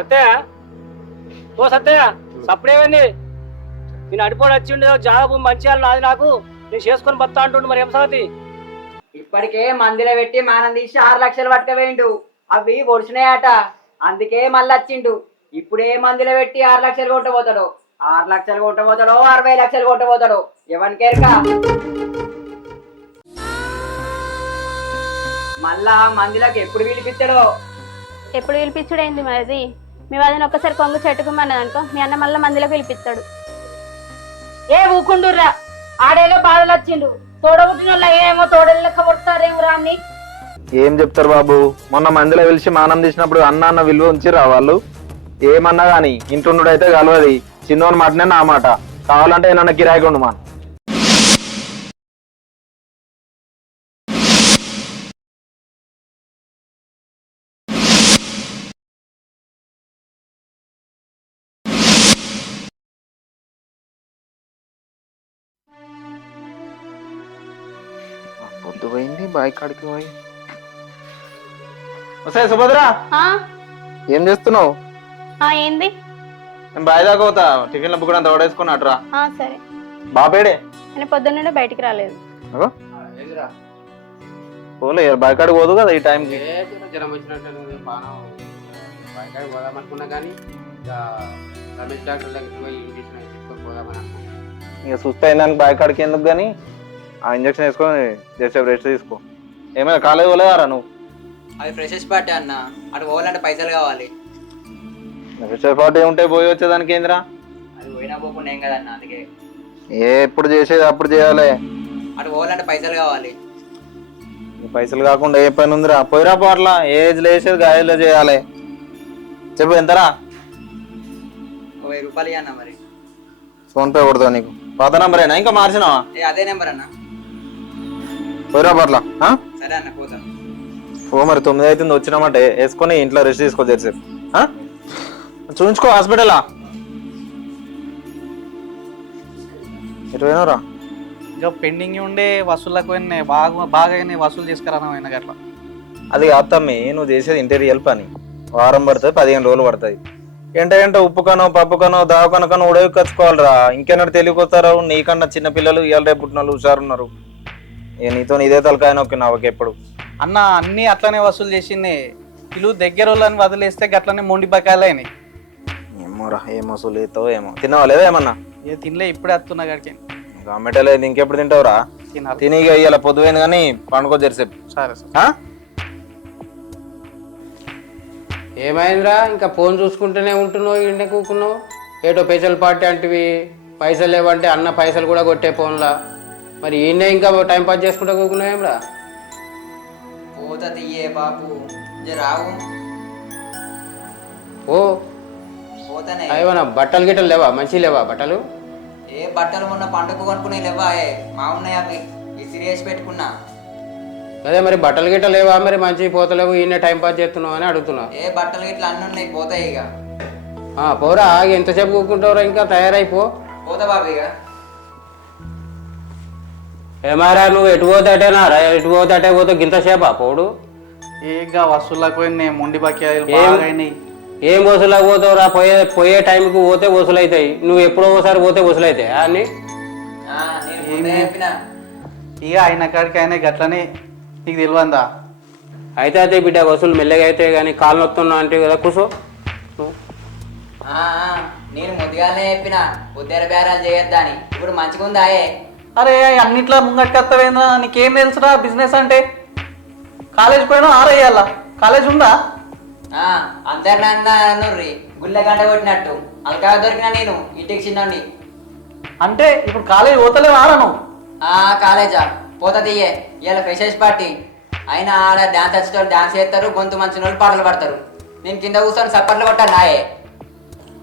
సత్యయ్య, ఓ సత్యయ్య, సప్పుడేమైంది? నేను అడిపోడు వచ్చి ఉండేదో జాబు మంచిగా నాది, నాకు నేను చేసుకొని బతా అంటుండు. మరి ఏం సంగతి? ఇప్పటికే మందిలో పెట్టి మానం తీసి 6 లక్షలు పట్టుకపోయిండు. అవి ఒడిచినాయట, అందుకే మళ్ళీ వచ్చిండు. ఇప్పుడే మందిలో పెట్టి 6 లక్షలు కొట్టబోతాడు. 6 లక్షలు కొట్టబోతాడో 60 లక్షలు కొట్టబోతాడు ఎవరికేరక. మళ్ళా మందిలోకి ఎప్పుడు పిలిపిస్తాడో. ఎప్పుడు పిలిపించుడు ఏంది మరి? మీ వదిన ఒక్కసారి కొంగు చెట్టుకోమన్నది అనుకో, మీ అన్న మళ్ళీ మందిలో పిలిపిస్తాడు. ఏ ఊకుండుర్రా, ఆడేలో బాధలు వచ్చిండు. తోడబుట్టిన వాళ్ళు ఏమో తోడలు లెక్క కొడతారేమో రాన్ని. ఏం చెప్తారు బాబు? మొన్న మందిలో పిలిచి మానం తీసినప్పుడు అన్న విలువ ఉంచిరా వాళ్ళు? ఏమన్నా గాని ఇంటుండు అయితే కలవది. చిన్నోని మాటనే నా మాట. కావాలంటే ఏమన్నా కిరాయి కొండు మా. పొద్దు పోయింది, బాయ్ కాడికి పోయి. వస్తాయి సుభద్ర, ఏం చేస్తున్నావు? ఏంది? నేను బాయ్ దాకా పోతా. టిఫిన్ల బుక్ అంతా ఓడేసుకుని అటురా. సరే. బాపేడే? నేను పొద్దున్నే బయటికి రాలేదు. పోలే, బాయ్ కాడికి పోదు కదా ఈ టైంకి. జ్వరం వచ్చినట్టు బయటకు పోదామనుకున్నా కానీ రమేష్ డాక్టర్ దగ్గరికి పోయి ఇంజక్షన్ తీసుకొని పోదామని అనుకున్నాను. ఇక సుస్థ అయిందానికి బాయ్ కాడికి ఎందుకు కానీ ఆ ఇంజక్షన్ వేసుకొని చేసే రెస్ట్ తీసుకో. ఏమైనా కాలేజ్ పోలేదారా నువ్వు? అవి ఫ్రెషర్స్ పార్టీ అన్న, అటు పోవాలంటే పైసలు కావాలి. ఫ్రెషర్ పార్టీ ఉంటే పోయి వచ్చేదానికి ఏందిరా? అది పోయినా పోకుండా ఏం కదన్న, అందుకే. ఎప్పుడు చేసేది అప్పుడు చేయాలి. అటు పోవాలంటే పైసలు కావాలి. పైసలు కాకుండా ఏ పని ఉందిరా? పోయిరా పోట్లా. ఏజ్ లేసేది గాయలో చేయాలి. చెప్పు ఎంతరా? 1000 రూపాయలు అన్న. మరి ఫోన్ పే కొడతా నీకు. పాత నంబరేనా ఇంకా మార్చినావా? అదే నెంబర్ అన్న. పోయిరా పోట్లా. సరే అన్న, పోతాం. ఓ మరి 9 అవుతుంది, వచ్చినామంటే వేసుకొని ఇంట్లో రెస్ట్ తీసుకో తెరిసేపు. చూపించుకో హాస్పిటలా. ఎటు పోయినరా? ఇంకా పెండింగ్ ఉండే వసూళ్ళకు పోయినాయి, బాగా వసూలు తీసుకురాను అట్లా. అది కాదమ్మి, నువ్వు చేసేది ఇంటీరియల్ పని. వారం పడుతుంది, 15 రోజులు పడుతుంది. ఏంటంటే ఉప్పు కనో పప్పు కనో దావకనో కనో ఉడవి ఖర్చుకోవాలిరా. ఇంకెన్నడు తెలియకొస్తారా? నీకన్నా చిన్నపిల్లలు ఇవాళ రేపు పుట్టిన వాళ్ళు హుషారున్నారు. నీతో ఇదే తలకాయ నొక్కి నావకి ఎప్పుడు. అన్న అన్ని అట్లనే వసూలు చేసింది. ఇల్లు దగ్గర వాళ్ళని వదిలేస్తే గట్లనే మొండి బకాయలు అయినాయి. ఏమోరా, ఏం వసూలు అవుతావో ఏమో. తిన్నావా లేదా ఏమన్నా? ఏ తినలే, ఇప్పుడే వస్తున్నా కాడికి. గవర్నమెంట్ ఇంకెప్పుడు తింటావురా? తిని ఇవాళ పొద్దుపోయింది కానీ పండుగ జరిసేపు. సరే సార్. ఏమైందిరా, ఇంకా ఫోన్ చూసుకుంటూనే ఉంటున్నావు, ఇంటే కూకున్నావు. ఏటో స్పెషల్ పార్టీ అంటివి, పైసలు లేవంటే అన్న పైసలు కూడా కొట్టే ఫోన్లా. మరి ఈయనే ఇంకా టైం పాస్ చేసుకుంటూ కూకున్నావు ఏమ్రా? పోతా తీయే బాపు, రావు. ఓ పోతానే. ఏమన్నా బట్టలు గిట్టలు లేవా? మంచి లేవా బట్టలు? ఏ బట్టలు మొన్న పండుగ కొనుక్కునే లేవా? మా ఉన్నాయి, అవి ఇసిరి వేసి పెట్టుకున్నా. అదే మరి బట్టలు గిట్టలు లేవా? మరి మంచి పోతలేవు, ఈయన టైం పాస్ చేస్తున్నావు అని అడుగుతున్నా. ఏ బట్టలు గిట్ల అన్నీ ఉన్నాయి, పోతాయి ఇక. పోరా, ఎంతసేపు కూకుంటావురా? ఇంకా తయారైపో. పోతా బాబు ఇక. ఏమారా, నువ్వు ఎటు పోతాటేనా రా? ఎటు పోతాటే పోతే గింతసేపా పోడు? ఏగా వసూళ్ళకు పోయినాయి, మొండి బకాయిలు బాగా అయినాయి. ఏం వసూలకు పోతావురా? పోయే టైంకి పోతే వసూలు అవుతాయి. నువ్వు ఎప్పుడో ఒకసారి పోతే వసూలు అవుతాయి అన్ని. ఇక అయిన కాడికి అయినా గట్లనే, నీకు తెలియందా? అయితే బిడ్డ వసూలు మెల్లగా అయితే కానీ కాలు నొత్తున్నా అంటే కదా కూసో. నేను ముందుగానే చెప్పిన ఉద్దర బేరాలు చేయొద్దని. ఇప్పుడు మంచిగా ఉందాయే. అరే అన్నిట్లో ముంగట్టుకొస్తావేంద్రా? నీకేం తెలుసురా బిజినెస్ అంటే? కాలేజ్ పోయినా ఆరేయాల, కాలేజ్ ఉందా? అందరినీ గుళ్ళ గంట కొట్టినట్టు అలకా దొరికినా నేను ఇంటికి చిన్నోండి. అంటే ఇప్పుడు కాలేజ్ పోతలేవు ఆరను? కాలేజా పోతా తీయే. ఇవాళ ఫ్రెషర్స్ పార్టీ అయినా ఆడ డాన్స్ వచ్చేటోళ్ళు డాన్స్ చేస్తారు, గొంతు మంచి వాళ్ళు పాటలు పడతారు. నేను కింద కూర్చొని సప్పట్లు కొట్టాను నాయే.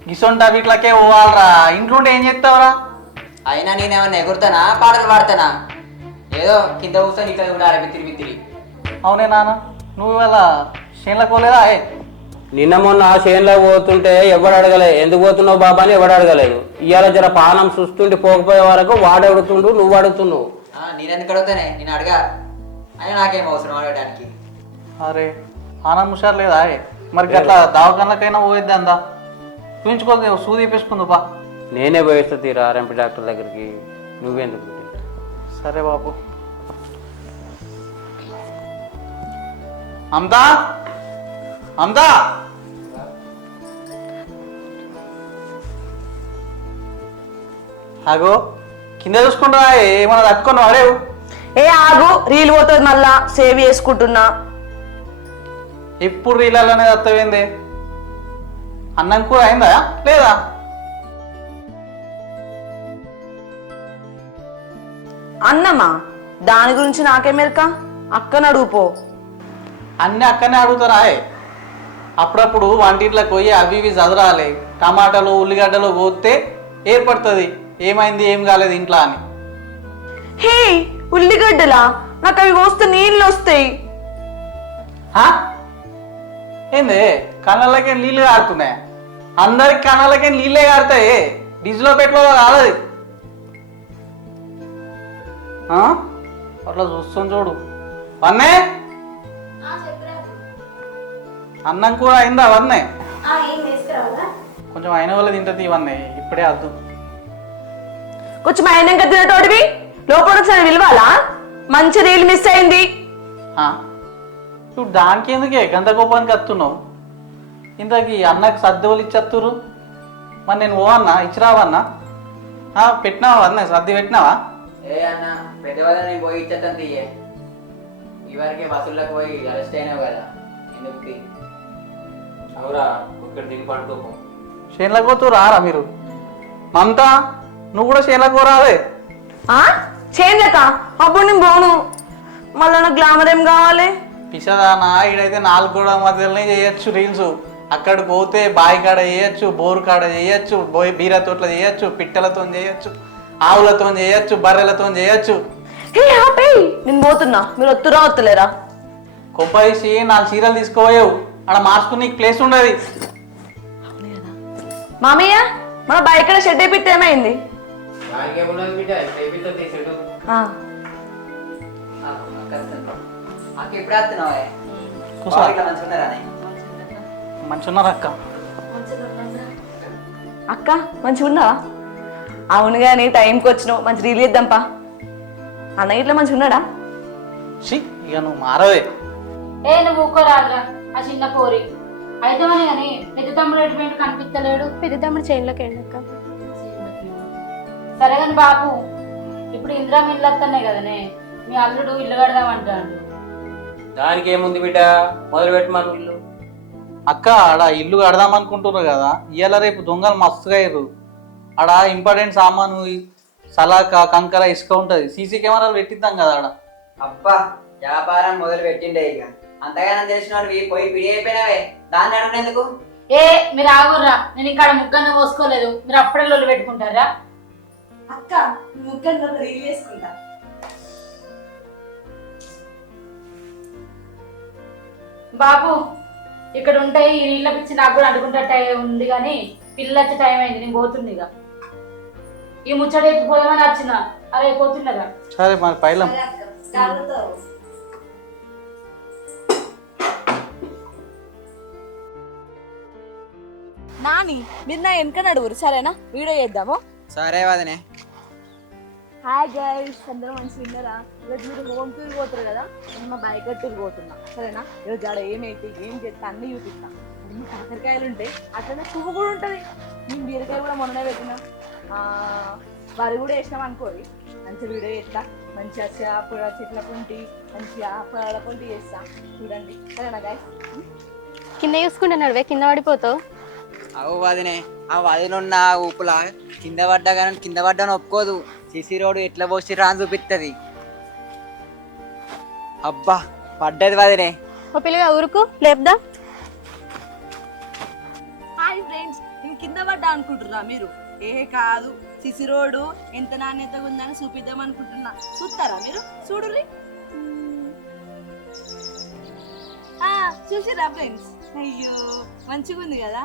గిసొంట వీటిలకే పోవాలరా, ఇంట్లో ఏం చేస్తావురా? అయినా నేనేమన్నా ఎగురుతానా పాటలు పాడతానా? ఏదో కింద కూర్చొని ఇక్కడ చూడాలి బిత్తిరి బిత్తిరి. అవునే నాన్న, నువ్వు ఇవాళ చేనులకు పోలేదా? నిన్న మొన్న చేనులో పోతుంటే ఎవడు అడగలేదు, ఎందుకు పోతున్నావు బాబా అని ఎవడు అడగలేదు. ఇవాళ జర పానం చూస్తుంటే పోకపోయే వరకు వాడు అడుగుతుండు, నువ్వు అడుగుతున్నావు. నేనెందుకు అడుగుతానే? నేను అడగా, అయినా నాకేం అవసరం అడగడానికి. అరే ఆనంద్ హుషారు లేదా? మరి అట్లా దవాఖానకైనా పోయిద్దా చూపించుకోదు సూది తీపించుకుందు బా. నేనే పోయేస్తా తీరా ఆర్ఎంపీ డాక్టర్ దగ్గరికి, నువ్వెందుకు? సరే బాబు. అమ్దా అమ్దా అగో కింద చూసుకుంటా ఏమన్నా తట్టుకొని వాడేవు. ఏ ఆగు, రీల్ పోతుంది మళ్ళా, సేవ్ చేసుకుంటున్నా. ఇప్పుడు రీలలోనే తత్తవేంది? అన్నం కూర అయిందా లేదా? అన్నమా? దాని గురించి నాకేమెరక, అక్కని అడుగుపో. అన్నీ అక్కడనే అడుగుతారా? అప్పుడప్పుడు వంటింట్లోకి పోయి అవి ఇవి చదరాలి. టమాటాలు ఉల్లిగడ్డలు కోస్తే ఏర్పడుతుంది ఏమైంది ఏం కాలేదు ఇంట్లో అని. హే, ఉల్లిగడ్డలా? నాకు అవి కోస్తే నీళ్ళు వస్తాయి. ఏంది కళ్ళకే నీళ్ళు కారుతున్నాయి? అందరికి కళ్ళకే నీళ్ళే కారుతాయి, డిజ్లో పెట్లో కాదది. అట్లా చూస్తాం చూడు. వన్నే అన్నం కూడా అయిందా? వన్నే కొంచెం అయిన వల్ల తింటుంది ఇవన్నీ, ఇప్పుడే అద్దు. కొంచెం అయినాక తినటోడివి లోపల ఒకసారి విలువాలా? మంచి రీల్ మిస్ అయింది. ఇప్పుడు దానికి ఎందుకే గంత కోపానికి వస్తున్నావు? ఇంతకీ అన్నకి సర్దివలు ఇచ్చేస్తురు, మరి నేను ఓ అన్నా ఇచ్చిరావన్నా? పెట్టినావా అన్న? సర్ది పెట్టినావా? ఏ అన్న పెద్దవాళ్ళ నేను పోయి ఇచ్చేస్తాను తీయే. ఇవరకే బస్సులకు పోయి అరెస్ట్ అయినావు కదా, ఎందుకు? అవురా, ఇక్కడ దిగి పడుకోపో. చేనులకు పోతూ రారా మీరు? మమతా నువ్వు కూడా చేనులకు పోరాదే. చేయండిక, అప్పుడు నేను పోను. మళ్ళీ నాకు గ్లామర్ ఏం కావాలి? పిసదానా ఈడైతే 4 గోడ మధ్యలోనే చేయొచ్చు రీల్స్. అక్కడికి పోతే బావి కాడ చేయొచ్చు, బోరు కాడ చేయొచ్చు, బీర తోటలో చేయొచ్చు, పిట్టలతో చేయొచ్చు, ఆవులతో చేయొచ్చు, బర్రెలతో చేయొచ్చు. నేను పోతున్నా, మీరు వస్తురా వస్తలేరా? కొబ్బరిసి 4 చీరలు తీసుకోలేవు, అక్కడ మార్చుకుని నీకు ప్లేస్ ఉండదు. మామయ్య, మన బైక్ షెడ్ అయిపోతే ఏమైంది? ఎప్పుడు వస్తున్నావే? మంచున్నారు అక్క. అక్క మంచిగా ఉన్నావా? అవును కానీ టైంకి వచ్చినావు, మంచి రీల్ ఇద్దాంపా. అన్న ఇట్లా మంచిగా ఉన్నాడా? ఇక నువ్వు మారవే. నువ్వు ఊకోరాదురా, ఆ చిన్న పోరి అయితే కానీ పెద్ద తమ్ముడు ఎటువంటి కనిపించలేడు. పెద్ద తమ్ముడు చైన్లోకి వెళ్ళాక. సరే కానీ బాబు, ఇప్పుడు ఇందిరా ఇల్లు వస్తున్నాయి కదనే, మీ అల్లుడు ఇల్లు కడదామంటాడు. దానికి ఏముంది బిడ్డ, మొదలు పెట్టమను ఇల్లు. అక్క ఆడ ఇల్లు కడదాం అనుకుంటున్నారు కదా, ఇవాళ రేపు దొంగలు మస్తుగా అయ్యారు. ఆడ ఇంపార్టెంట్ సామాను సలాక కంకర ఇసుక ఉంటది, సీసీ కెమెరాలు పెట్టిద్దాం కదా ఆడ. అబ్బా వ్యాపారం మొదలు పెట్టిండే ఇక. అంతగానం తెలిసిన వాడు పోయి పిడి అయిపోయినావే, దాన్ని అడుగునేందుకు? మీరు ఆగుర్రా, నేను ఇంకా ముగ్గన్న పోసుకోలేదు, మీరు అప్పుడే లొల్లు పెట్టుకుంటారా? అక్క ముగ్గన్న రీల్ చేసుకుంటా. బాబు ఇక్కడ ఉంటే ఈ నీళ్ళ పిచ్చి నాకు కూడా అనుకుంటే ఉంది కానీ పిల్ల వచ్చే టైం అయింది, నేను పోతుంది ఇక. ఈ ముచ్చట పోదామని వచ్చిన, అరే పోతున్నదా? సరే మరి పైలం. నాని, మీరు నా వెనక నడుగురు సరేనా? వీడియో చేద్దాము. సరే వదనే. హాయ్ గైస్, అందరూ మంచిగా ఉన్నారా? ఈరోజు మీరు హోమ్ టూర్ పోతారు కదా, నేను మా బైక్ టూర్ పోతున్నా సరేనా? ఈరోజు ఆడ ఏమైతే ఏం చేస్తా అన్నీ చూపిస్తా. అన్ని కాకరకాయలు ఉంటాయి, అట్లనే పువ్వు కూడా ఉంటుంది. మేము బీరకాయలు కూడా మొన్ననే పెట్టినాం, వరి కూడా వేసినాం అనుకోండి. మంచిగా వీడియో చేస్తా, మంచిగా చేపల చెట్ల పొంటి, మంచిగా పొలాల పొంటి చేస్తా, చూడండి సరేనా గైస్? కింద చూసుకుంటే నడివే, కింద పడిపోతావు. అవు వదినే, ఆ వదినున్న ఊపులా కింద పడ్డా కానీ కింద పడ్డాను ఒప్పుకోదు. సిసి రోడ్డు ఎట్లా పోసిరా అని చూపిస్తుంది. అబ్బా పడ్డది వదినే. ఓ పిల్లగా ఊరుకు, లేపుదా. హాయ్ ఫ్రెండ్స్, నేను కింద పడ్డా అనుకుంటున్నా మీరు? ఏ కాదు, సిసి రోడ్డు ఎంత నాణ్యతగా ఉందని చూపిద్దాం అనుకుంటున్నా. చూస్తారా మీరు? చూడుర్రి. చూసిరా ఫ్రెండ్స్? అయ్యో మంచిగా ఉంది కదా.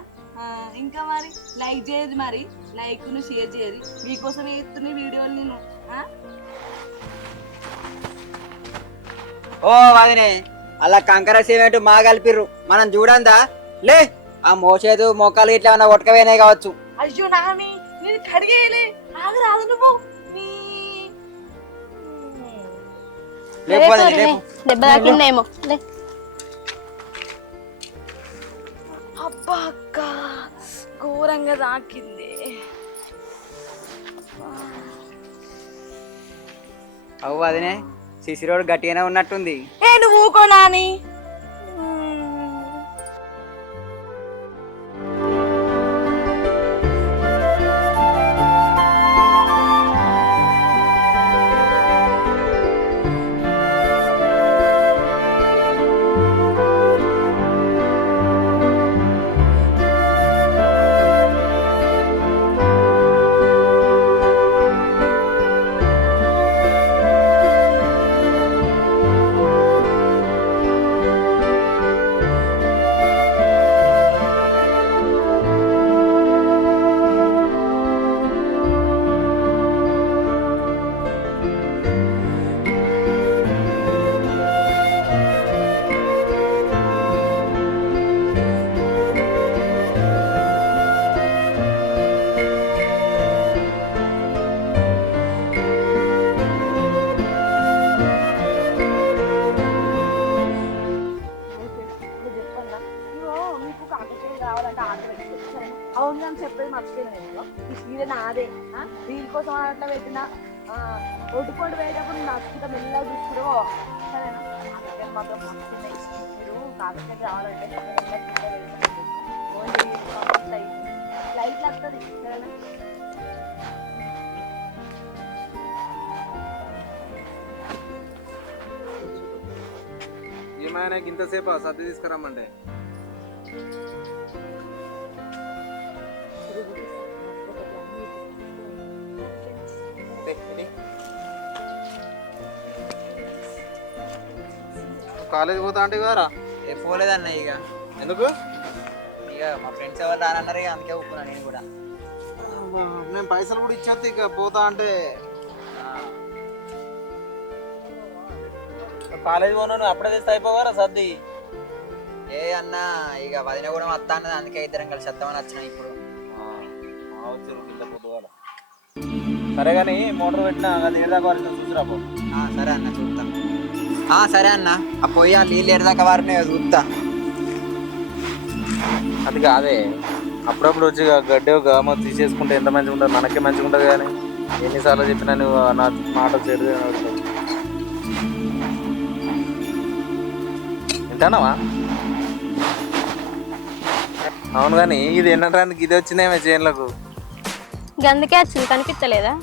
ఇంకా మరి లైక్ చేయదు, మరి లైక్ ను షేర్ చేయదు. మీకోసం వేస్తున్న వీడియోలు నేను. ఓ వదినే, అలా కంకర సిమెంట్ మా కలిపిర్రు, మనం చూడందా లే ఆ మోచేదు మోకాలు ఇట్లా ఏమన్నా కొట్టకపోయినాయి కావచ్చు. అయ్యో నాని నేను కడిగేయలే, ఆగు రాదు నువ్వు. లేకపోతే లేపు. దెబ్బ తాకిందేమో. అబ్బా అక్క ఘోరంగా తాకింది. అవ్వ అదినే సిసి రోడ్ గట్టిగానే ఉన్నట్టుంది. ఏ నువ్వు ఊకో నాని. అవును అని చెప్పేది మర్చిపోయినా. ఈ సీర నాదే, దీనికోసం అట్లా పెట్టినా. ఒడ్డుకోండి వేయటప్పుడు నచ్చుకుంటా మెల్లగా చూసుకుంటూ సరేనా. నాకైతే మాత్రం మస్తున్నాయి. మీరు కాకపోతే రావాలంటే లైట్లు వస్తుంది సరేనా. ఏమైనా ఇంతసేపు సర్ది తీసుకురమ్మంటే కాలేజ్ పోతా అంటే కదరా? ఏ పోలేదన్న ఇక. ఎందుకు? ఇక మా ఫ్రెండ్స్ ఎవరు రానన్నారు, ఇక అందుకే ఒప్పుకున్నా నేను కూడా. నేను పైసలు కూడా ఇచ్చేస్తా ఇక పోతా అంటే. కాలేజ్ పోను అప్పుడే తెస్తే అయిపోవారా సర్ది? ఏ అన్న ఇక వదిన కూడా వస్తా అన్నది, అందుకే ఇద్దరం కలిసి వస్తామని వచ్చినాం ఇప్పుడు. సరే కానీ మోటార్ పెట్టినా ఏడాకా చూసిరా పో. సరే అన్న చూస్తా. సరే అన్న ఆ పోయి ఆ నీళ్ళు ఏడదాకా వారిని చూస్తా. అది కాదే, అప్పుడప్పుడు వచ్చి గడ్డి గామ తీసేసుకుంటే ఎంత మంచిగా ఉంటుంది, మనకే మంచిగా ఉంటుంది. కానీ ఎన్నిసార్లు చెప్పినా నువ్వు నా మాట చెడు వింటానావా? అవును కానీ ఇది ఎన్నటానికి ఇది వచ్చిందేమే చేనులకు. గందుకే వచ్చింది, కనిపించలేదా?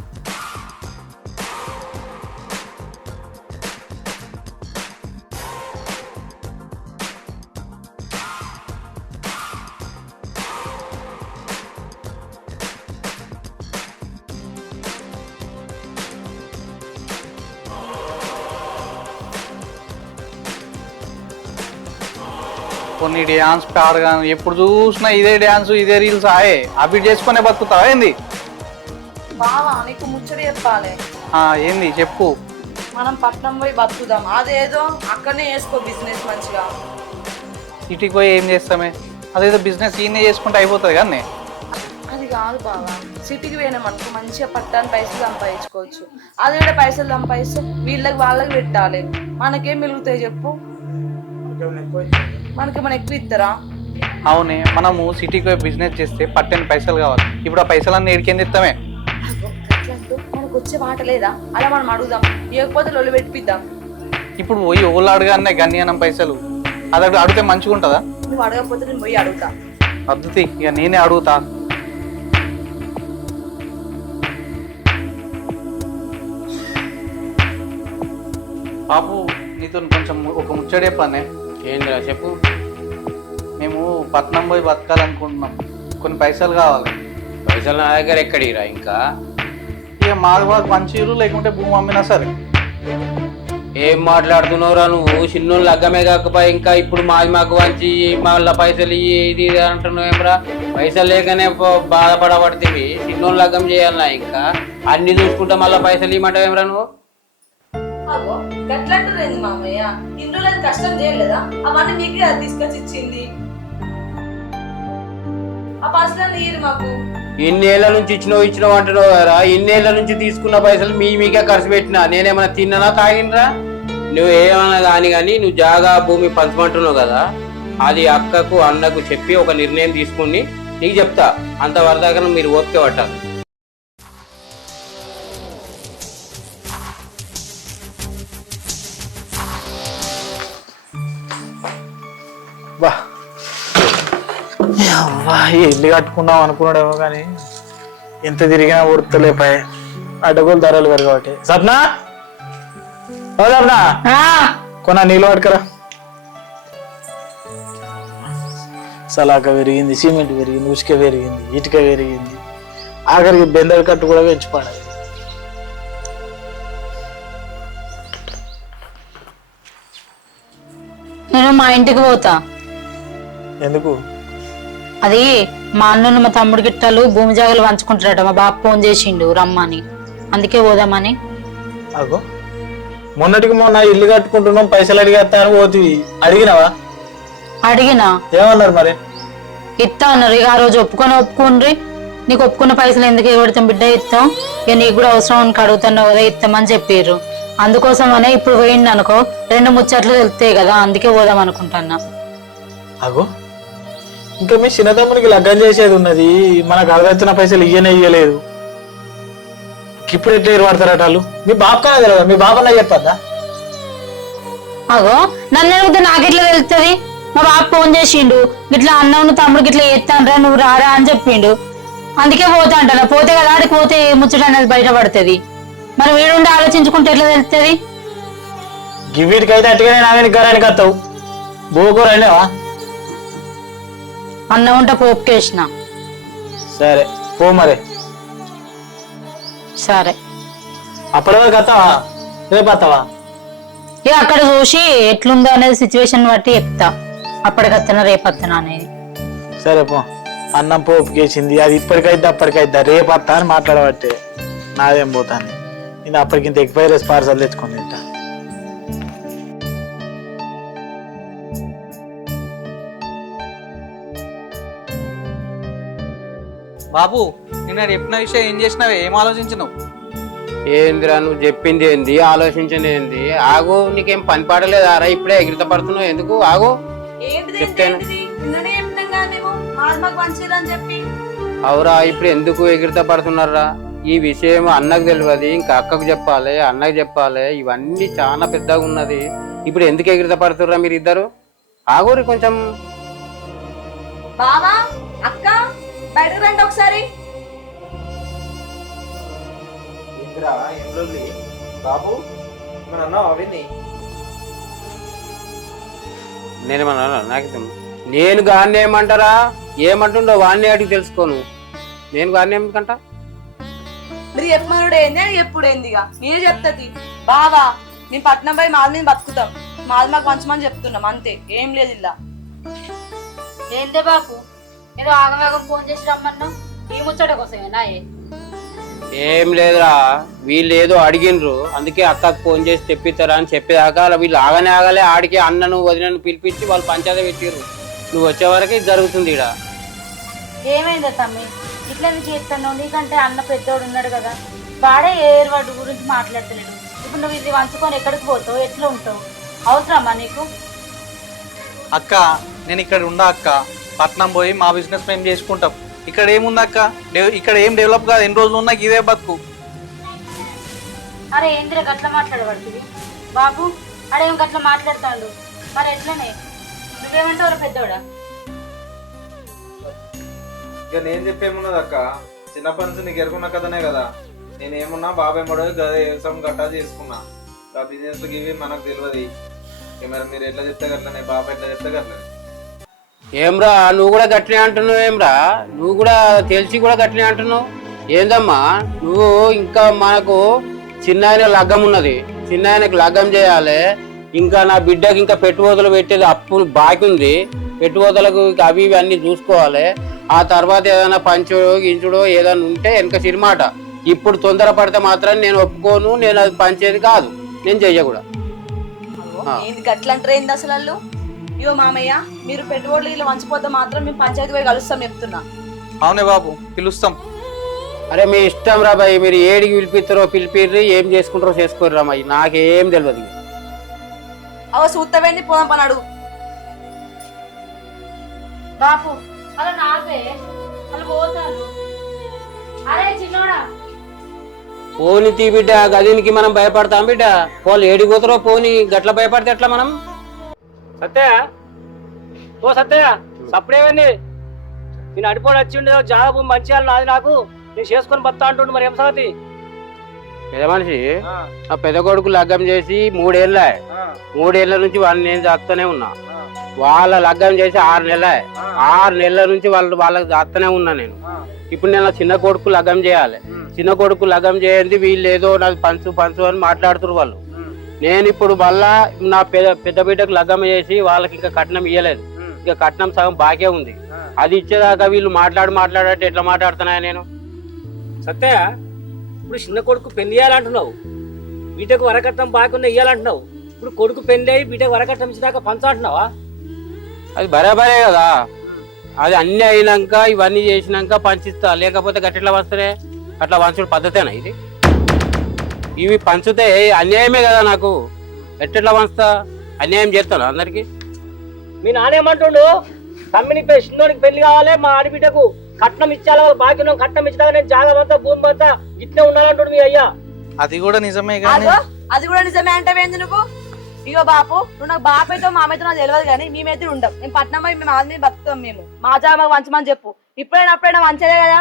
కొన్ని డ్యాన్స్ పాడగా ఎప్పుడు చూసినా ఇదే డ్యాన్స్ ఇదే రీల్స్ ఆయే, అవి చేసుకునే బతుకుతావా ఏంది? బావా నీకు ముచ్చడి చెప్పాలి. ఏంది చెప్పు. మనం పట్నం పోయి బతుకుదాం, అదేదో అక్కడనే చేసుకో బిజినెస్ మంచిగా. సిటీకి పోయి ఏం చేస్తామే, అదేదో బిజినెస్ ఈయనే చేసుకుంటే అయిపోతుంది కానీ. అది కాదు బావా, సిటీకి పోయినామనుకో మంచిగా పట్టాన్ని పైసలు సంపాదించుకోవచ్చు. అదే పైసలు సంపాదిస్తే వీళ్ళకి వాళ్ళకి పెట్టాలి, మనకేం మిగులుతాయి చెప్పు? మనకి మన ఎక్కువ ఇస్తారా? అవునే, మనము సిటీకి పోయి బిజినెస్ చేస్తే పట్టని పైసలు కావాలి. ఇప్పుడు ఆ పైసలన్నీ ఏడికేం ఇస్తామే? మనకు వచ్చే మాట లేదా? అలా మనం అడుగుదాం, ఇవ్వకపోతే లొల్లి పెట్టిద్దాం. ఇప్పుడు పోయి ఓళ్ళు అడగానే గన్యానం పైసలు, అది అడిగితే మంచిగా ఉంటుందా? నువ్వు అడగకపోతే నేను పోయి అడుగుతా. అద్దుతి ఇక నేనే అడుగుతా. బాబు నీతో కొంచెం ఒక ముచ్చడే పనే. ఏంద్రా చెప్పు. మేము పట్నం పోయి బతకాలనుకుంటున్నాం, కొన్ని పైసలు కావాలి. పైసలు నా దగ్గర ఎక్కడిరా? ఇంకా ఇక మాది మంచి ఇల్లు లేకుంటే భూమి అమ్మినా సరే. ఏం మాట్లాడుతున్నావురా నువ్వు? చిన్నోళ్ళు లగ్గమే కాకపోయి ఇంకా ఇప్పుడు మాది మాకు వంచి మళ్ళీ పైసలు ఇది అంటున్నావు ఏమరా? పైసలు లేకనే బాధపడబడుతుంది. చిన్నోళ్ళు లగ్గం చేయాలన్నా ఇంకా అన్ని చూసుకుంటా మళ్ళీ పైసలు ఇవ్వమంటావు ఏమరా నువ్వు? గట్లంటుంది మామయ్య, ఇంట్లో కష్టం చేయలేదా? అవన్నీ మీకు తీసుకొచ్చి ఇచ్చింది. ఆ పైసలు ఇయ్యరు మాకు. ఇన్నేళ్ల నుంచి ఇచ్చినావు అంటున్నావు కదా, ఇన్నేళ్ల నుంచి తీసుకున్న పైసలు మీకే ఖర్చు పెట్టినా, నేనేమైనా తిన్నానా తాగినరా? నువ్వు ఏమన్నా కానీ నువ్వు జాగా భూమి పంచమంటున్నావు కదా, అది అక్కకు అన్నకు చెప్పి ఒక నిర్ణయం తీసుకుని నీకు చెప్తా. అంతవరదాకా మీరు ఓపిక పట్టాలి. బా ఇల్లు కట్టుకుందాం అనుకున్నాడేమో కానీ ఎంత తిరిగినా ఉడతలేపాయ, అడ్డగోలు ధరలు పెరగబట్టి. సప్నా ఓ సప్నా, కొన్నా నీళ్ళు పట్టుకరా. సలాక పెరిగింది, సిమెంట్ పెరిగింది, ఉసుక పెరిగింది, ఇటుక పెరిగింది, ఆఖరికి బెందర్ కట్టు కూడా పెంచి పడాలి. నేను మా ఇంటికి పోతా. ఎందుకు? అది మా అన్నను మా తమ్ముడు గిట్టలు భూమి జాగాలు పంచుకుంటారట. మా బాబు ఫోన్ చేసిండు రమ్మని, అందుకే పోదామని. అగో మొన్నటికి మొన్న ఇల్లు కట్టుకుంటున్నాం, పైసలు అడిగేస్తాను పోతివి, అడిగినావా? అడిగినా. ఏమన్నారు మరి? ఇస్తా అన్నారు. ఇక ఆ రోజు ఒప్పుకుండ్రి, నీకు ఒప్పుకున్న పైసలు ఎందుకు ఇవ్వడతాం బిడ్డ, ఇస్తాం, ఇక నీకు కూడా అవసరం అని అడుగుతున్నావు కదా, ఇస్తామని చెప్పారు. అందుకోసమనే ఇప్పుడు పోయింది అనుకో, 2 ముచ్చట్లు తెలుస్తాయి కదా, అందుకే పోదాం అనుకుంటున్నా. అగో ఇంకా మీ చిన్నతమ్మునికి లగ్గం చేసేది ఉన్నది, మనకు అడగచ్చిన పైసలు ఇయ్యలేదు. ఇప్పుడు ఎట్లా ఏర్పడతారట వాళ్ళు? మీ బాబు కన్నా తెలియదు, మీ బాబన్నా చెప్పద్దా? అగో నన్ను అడిగితే నాకెట్లా తెలుస్తుంది? మా బాబు ఫోన్ చేసిండు, గిట్లా అన్నను తమ్ముడు గిట్లా ఎత్తానరా, నువ్వు రారా అని చెప్పిండు. అందుకే పోతా అంటారా. పోతే కదా ఆడికి పోతే ముచ్చట అనేది బయటపడుతుంది. మరి వీడుండి ఆలోచించుకుంటే ఎట్లా తెలుస్తుంది? గివీటికైతే అట్టుగానే నాగని గారానికి వస్తావు. బోకూర అయినావా? అన్న ఉంటే పోపుకేసిన. సరే పో మరి. సరే అప్పటి వరకు వస్తావా, రేపు వస్తావా? ఇక అక్కడ చూసి ఎట్లుందో అనేది సిచ్యువేషన్ బట్టి చెప్తా, అప్పటికత్తనా రేపత్తనా అనేది. సరే పో. అన్నం పోపుకేసింది, అది ఇప్పటికైద్దా అప్పటికైద్దా, రేపు వస్తా అని మాట్లాడబట్టే నాదేం పోతాను. నేను అప్పటికింత ఎక్కువ రేసి పార్సల్ తెచ్చుకొని తింటా. బాబు నిన్న చెప్పిన విషయం ఏం చేసినావే, ఏం ఆలోచించినావు? ఏందిరా నువ్వు చెప్పింది ఏంది, ఆలోచించింది ఏంది? ఆగు, నీకేం పని పాడలేదారా? ఇప్పుడే ఎగిరిత పడుతున్నావు ఎందుకు? ఆగు చెప్తాను. అవురా, ఇప్పుడు ఎందుకు ఎగిరిత పడుతున్నారా? ఈ విషయం అన్నకు తెలియదు, ఇంకా అక్కకు చెప్పాలి, అన్నకు చెప్పాలి. ఇవన్నీ చాలా పెద్దగా ఉన్నది. ఇప్పుడు ఎందుకు ఎగిరిత పడుతుర్రా మీరు ఇద్దరు? ఆగురి కొంచెం. బావా అక్క బయటకు రండి ఒకసారి. బాబు నేనేమన్నా నాకు నేను గాన్ని ఏమంటారా? ఏమంటుండో వాడిని అడిగి తెలుసుకోను. నేను గాన్ని ఏమంటా? మీరు చెప్పమనుడు ఏంది అని ఎప్పుడేంది? ఇక మీరే చెప్తుంది. బావా మేము పట్నం పోయి మాది మీద బతుకుతాం, మాది మాకు మంచమని చెప్తున్నాం, అంతే, ఏం లేదు ఇలా. ఏందే బాబు ఏదో ఆగమాగం ఫోన్ చేసి రమ్మన్నా, ఈ ముచ్చట కోసమేనా? ఏం లేదురా, వీళ్ళు ఏదో అడిగినరు, అందుకే అక్కకు ఫోన్ చేసి తెప్పిస్తారా అని చెప్పేదాకా వీళ్ళు ఆగలే. ఆడికి అన్నను వదినను పిలిపించి వాళ్ళు పంచాయతీ పెట్టిర్రు. నువ్వు వచ్చే వరకు ఇది జరుగుతుంది. ఇక్కడ ఏమైందా తమ్మి, ఇట్లా నీకు చెప్తాను? నీకంటే అన్న పెద్దోడు ఉన్నాడు కదా, వాడే ఏర్వాడు గురించి మాట్లాడతలేడు. ఇప్పుడు నువ్వు ఇది వంచుకొని ఎక్కడికి పోతావు, ఎట్లా ఉంటావు? అవసరమా నీకు? అక్క నేను ఇక్కడ ఉండా అక్క, పట్నం పోయి మా బిజినెస్ మేము చేసుకుంటాం. ఇక్కడ ఏముంది అక్క, ఇక్కడ ఏం డెవలప్ కాదు. ఎన్ని రోజులు ఉన్నా ఇదే బతుకు. అరే ఏంద్రే గట్లా మాట్లాడబడుతుంది బాబు? అడేం గట్లా మాట్లాడతాడు, మరి ఎట్లనే? నువ్వేమంటావు పెద్దోడా? ఇక నేను చెప్పేమున్నది అక్క, చిన్నప్పటి నుంచి నీకు ఎరుకున్న కథనే కదా. నేనేమున్నా బాబాయ్ మడో గదే వ్యవసాయం గట్టా చేసుకున్నా. ఆ బిజినెస్ ఇవి మనకు తెలియదు. మరి మీరు ఎట్లా చెప్తే గట్లనే, బాబాయ్ ఎట్లా చెప్తే గట్లనే. ఏమ్రా నువ్వు కూడా గట్లనే అంటున్నావు? ఏమ్రా నువ్వు కూడా తెలిసి కూడా గట్లనే అంటున్నావు? ఏందమ్మా నువ్వు? ఇంకా మనకు చిన్న ఆయన లగ్గం ఉన్నది, చిన్న ఆయనకు లగ్గం చేయాలి. ఇంకా నా బిడ్డకి ఇంకా పెట్టుబడులు పెట్టేది అప్పు బాకీ ఉంది. పెట్టుబడులకు అవి ఇవి అన్ని చూసుకోవాలి. ఆ తర్వాత ఏదైనా పంచుడో గించుడో ఏదైనా ఉంటే వెనక సినిమాట. ఇప్పుడు తొందరపడితే మాత్రం నేను ఒప్పుకోను, నేను అది పంచేది కాదు, నేను చెయ్యకూడదు. గట్ల అంటారు ఏంది అసలు వాళ్ళు? ఇవో మామయ్య, మీరు పెట్టుబడులు ఇలా వంచిపోతే మాత్రం మేము పంచాయతీ పోయి కలుస్తాం చెప్తున్నా. అవునే బాబు పిలుస్తాం. అరే మీ ఇష్టం రా బాయ్, మీరు ఏడికి పిలిపిస్తారో పిలిపిర్రి, ఏం చేసుకుంటారో చేసుకోర్రి రా బాయ్, నాకేం తెలియదు. అవ సూత్తవేంది పోదాం పన్నాడు. బాపు అలా నాపే వాళ్ళు పోతారు. అరే చిన్నోడా పోని తీ బిడ్డ, గదినికి మనం భయపడతాం బిడ్డ. వాళ్ళు ఏడికి పోతారో పోని, గట్ల భయపడితే ఎట్లా మనం? సత్యయ్య, ఓ సత్యయ్య, సప్పుడేమైంది? నేను అడిపోడు వచ్చిండే జాబు మంచిగా నాది, నాకు నేను చేసుకొని బతా అంటుండు, మరి ఏం సంగతి? పెద్ద మనిషి ఆ పెద్ద కొడుకు లగ్గం చేసి 3 ఏళ్ళ, 3 ఏళ్ళ నుంచి వాళ్ళని నేను జాగ్తూనే ఉన్నా. వాళ్ళ లగ్గం చేసి 6 నెలల, 6 నెలల నుంచి వాళ్ళకి జాగ్తూనే ఉన్నా నేను. ఇప్పుడు నేను చిన్న కొడుకు లగ్గం చేయాలి, చిన్న కొడుకు లగ్గం చేయండి, వీళ్ళు ఏదో నాకు పంచు పంచు అని మాట్లాడుతున్నారు వాళ్ళు. నేను ఇప్పుడు మళ్ళా నా పెద్ద బిడ్డకు లగ్గం చేసి వాళ్ళకి ఇంకా కట్నం ఇవ్వలేదు, ఇంకా కట్నం సగం బాకే ఉంది. అది ఇచ్చేదాకా వీళ్ళు మాట్లాడంటే ఎట్లా మాట్లాడుతున్నాయా నేను? సత్యయ్య, ఇప్పుడు చిన్న కొడుకు పెళ్లి చేయాలంటున్నావు, బీటకు వరకట్నం బాగున్నా ఇవ్వాలంటున్నావు. ఇప్పుడు కొడుకు పెళ్లి అయ్యి బీటకు వరకట్నం ఇచ్చేదాకా పంచంటున్నావా? అది బరాబరే కదా, అది అన్ని అయినాక ఇవన్నీ చేసినాక పంచిస్తా, లేకపోతే గట్టిట్లా వస్తారే? అట్లా వంచుడు పద్ధతేనా ఇది? ఇవి పంచితే అన్యాయమే కదా నాకు, ఎట్లా వంచుతా? అన్యాయం చేస్తాను అందరికి. మీ నానేమంటుండు, తమ్మిని చిన్నోడికి పెళ్లి కావాలి, మా ఆడిబిడ్డకు కట్నం ఇచ్చాలి, వాళ్ళు బాకీ ఉన్నాం, కట్నం ఇచ్చేదాకా నేను జాగం అంతా భూమి అంతా ఇట్లే ఉండాలంటుండు మీ అయ్యా. అది కూడా నిజమే కానీ అదో అది కూడా నిజమే అంటావేంది నువ్వు? ఇగో బాపు, నువ్వు నాకు బాపైతో మామైతే నాకు తెలియదు కానీ మేమైతే ఉండం. మేము పట్నం పోయి మేము ఆది మీద బతుకుతాం. మేము మా జాగ మాకు వంచమని చెప్పు. ఇప్పుడైనా వంచలే కదా,